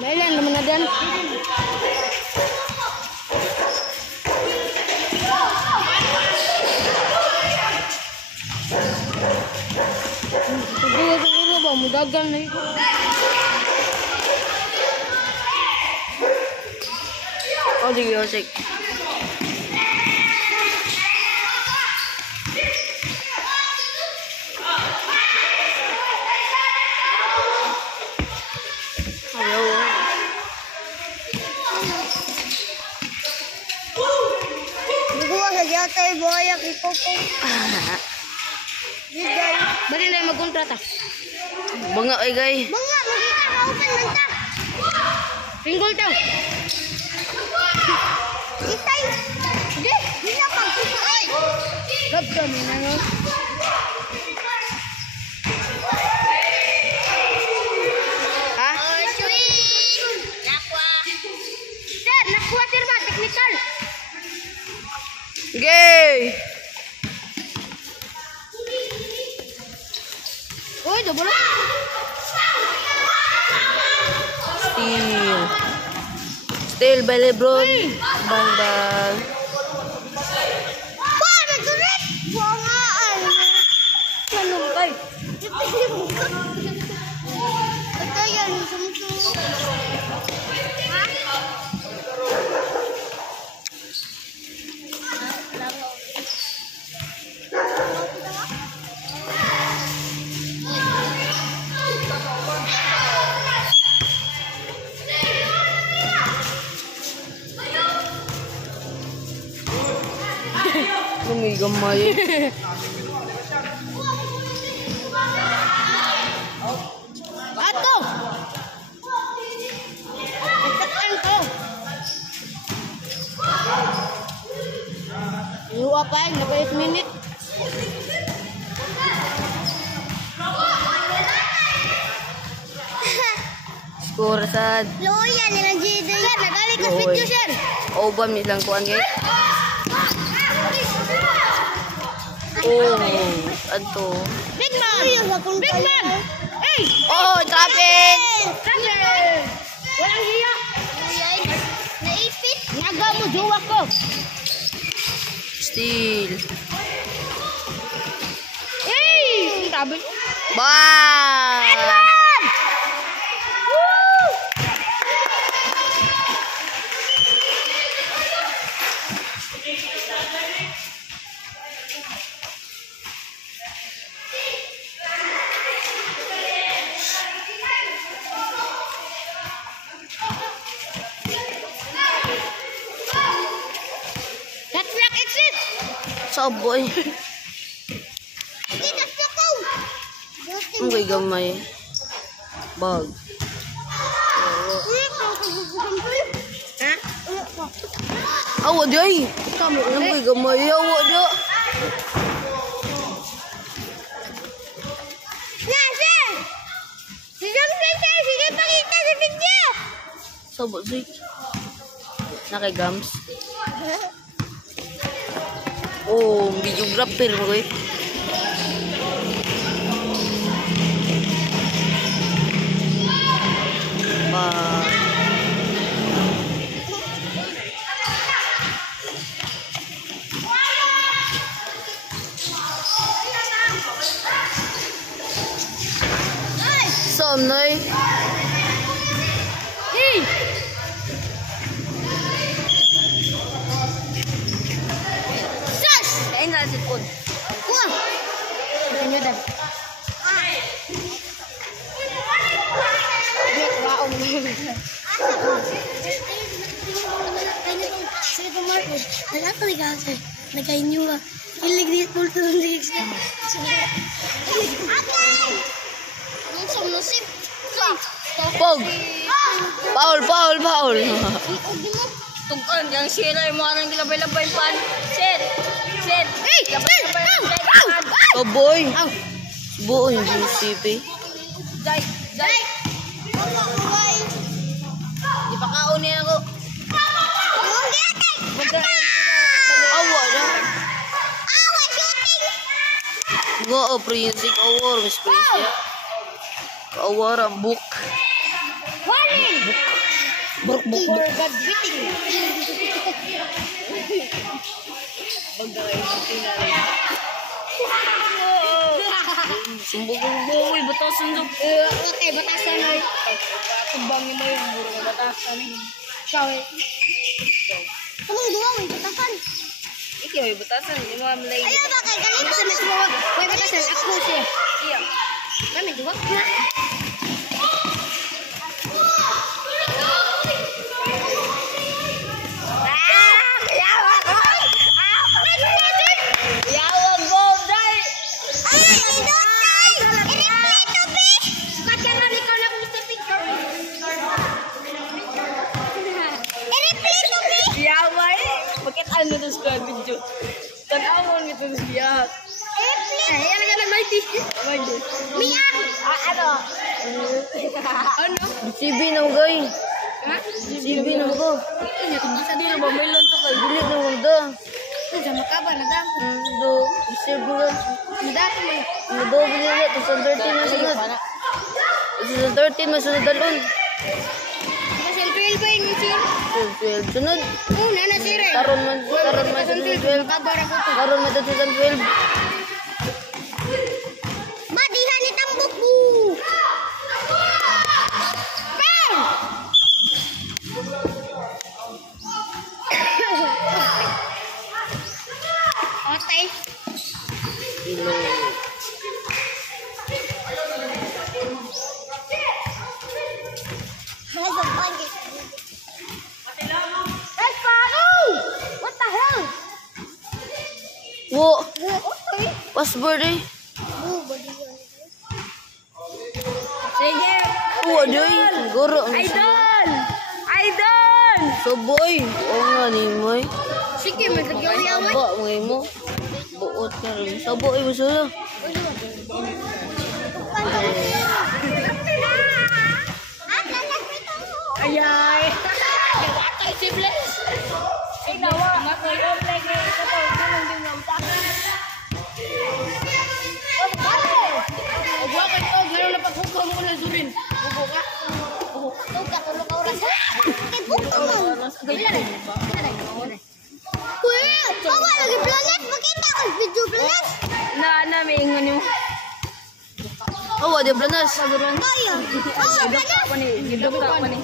Nailan naman na dyan. Pagbuwa sa iro ba? Mudagan na ito. Oh, sige, oh, sige. Yatay boya kikoko. Gigay. Bali na magkontrata. Banga ay gay. Banga magika na open man ta. Single daw. Itay. Di, dina pagkuhay. Gab kami na no. Ha? Oh, sweet. Nakwa. Sir, nakwa sir ba technical? Gay! Uy, double. Steal. Steal by Lebron. Bang bang. Pa, nagsulit. Bungaan. Manong kay. Ito yan, sumsum. Ha? Gumigamay. Ato. Itakan to. Iwa pa, napa 8 minute. Score sad. Loya nilang Jido. Sir, nagali ka video, sir. O ba mi lang kuan gay? Oh, adto. Big man. Big man. Hey! Oh, traffic. Traffic! Walang hiya. Naipit. Naga mo, jowa ko. Steal. Hey! Sabi. Bang! That's black exit. Saboy. Kita sukaw. Ang kay gamay. Bag. Ha? Awa di ay. Ang kay gamay. Awa di. Na, sir. Sige pakita sa video. Sabot si. Na kay Gams. Oh, videographer mo koy. Bang. Sonoy. Hey! Sus! Kain na si Pod. Kuha. Inyo dan. Wow. Nag-inyo ba? Iligrit mo ito ng ligs na. Nung sa musip. Pog. Paul, Paul, Paul. Tugkan, yung sila yung mga nang gilabay-labay pan. Sit! Sit! Hey! Gilabay-labay pan. Oh boy. Buo yung GCP. Day! Day! Di pa kaunin ako. Awa na. Go, Prinsik Awar, Miss Prinsik. Awar ang book. Warning! Book. Buruk. For God beating. Sumbong-sumbong, batasan daw. Okay, batasan ay. Kumbangin mo yung muro ng batasan. Ikaw eh. Kamang duwa, may batasan. Ikaw may batasan, yung mga malay. Ayaw ba kay ganito? Batasan na sila. May batasan, ako siya. Iya. Kami duwa. Yawag mo, Day! Ay, idotay! I-replay to be! Sukat ka na, ikaw na kung sa picture. I-replay to be! Yawag eh! Bakit ano na sa video? Tanawon ito sa biyak. I-replay! Ay, yan na mighty. Mighty. Mia! Ano? Ano? CB na mo gay. Ha? CB na mo ko. Sa dilo ba may lanto kay Dili na mo da. Ito, sa makaba, nadam. Do. CB na. Nadam mo. Nado binili. Tusan 13 na sunod. Tusan 13 masunod dalon. Masel 12 ba yung sir? 12 sunod. Oo, nana sir eh. Karon man sunod 12. Makabar ako to. Karon man tusan 12. Madihan ni tambok mo. Bam! Okay. Has a bucket. Let's go! What the hell? Wo. Okay. Password eh. Sige! Oo, adoy. Guro. Idol! Idol! So boy. Oo nga ni mo eh. Sige, may kagyaw-yawan. Sabo mo mo. Buot na rin. Sabo eh mo sila. Ayay! Watay si Bless! Inawa! Makoy oplay kay ito to. Gunong din ng takan. Agwa ka ito, ngayon na paghukom ko na Zurin. Bubo ka? Ito ka, tulog ka oras. Kay buko mo. Kuya, bawa lagi planet. Makita ko video planet. Na may ingon mo. Oo, di planas. Kaya. Oh, planet. Ako ni, gidok ka pa ni.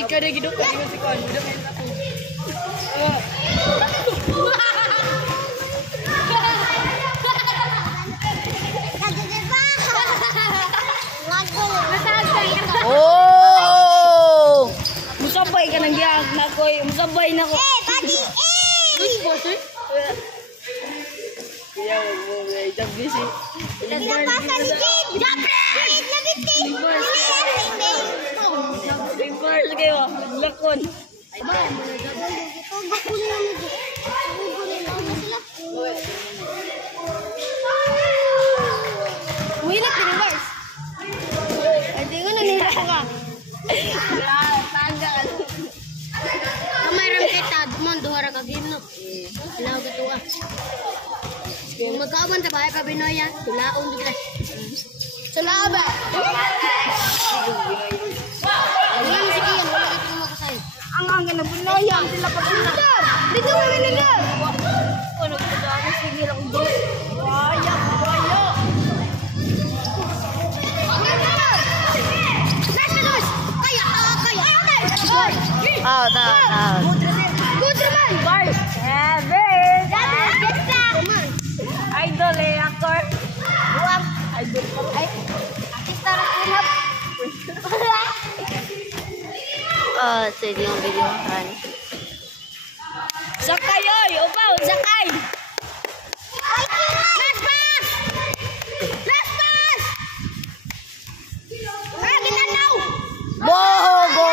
Ikaw na gidok ka. Ikaw si Kon. Gidok ka ako. Oh! Musabay ka nang giyag na koy. Musabay na ko. Buddy, Kaya mo may job busy. Nagpasa ni Jin. Japret! Nabitin! Reverse kayo. Lakon. Umilat ni reverse. Ay, di nga nanira ka. Tanggal. Kamay ram kita, dumon duhara ka gino. Ilaw ka tuwa. Kung magkaaman sa bahay ka Binoya, tulaon bigla. Sula ba? Wala mo si Kian, wala ka mo kasay. Ang hanggang na Binoya. Sila pa sila. Dito mo nila. Ano ko dami sige lang do. Waya. Out. Kudraman! Bars. Heaven. Idol eh, actor. Buwang! Idol pa rin. Ay, artista na kinap. Sige yung videohan. Sakay oy, upaw, sakay. Last pass! Last pass! Ah, ginanaw! Bogo!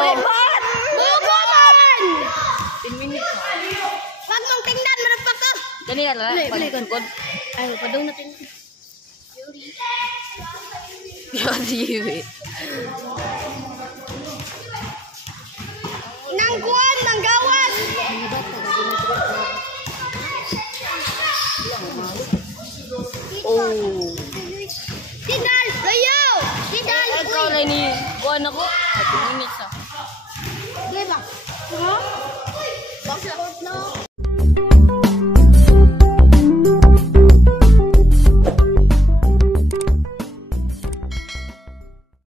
Weapon! Bugo man! 10 minutes. Wag mong tingnan, marapak ka! Gani ka lang. Play, kon. Ay, padong natin. Yari. Nang kuwan, nang gawas! Oh. Tidal! Layo! Tidal! Ikaw Uy! na ni buwan ako. 10 minutes ah. Ha?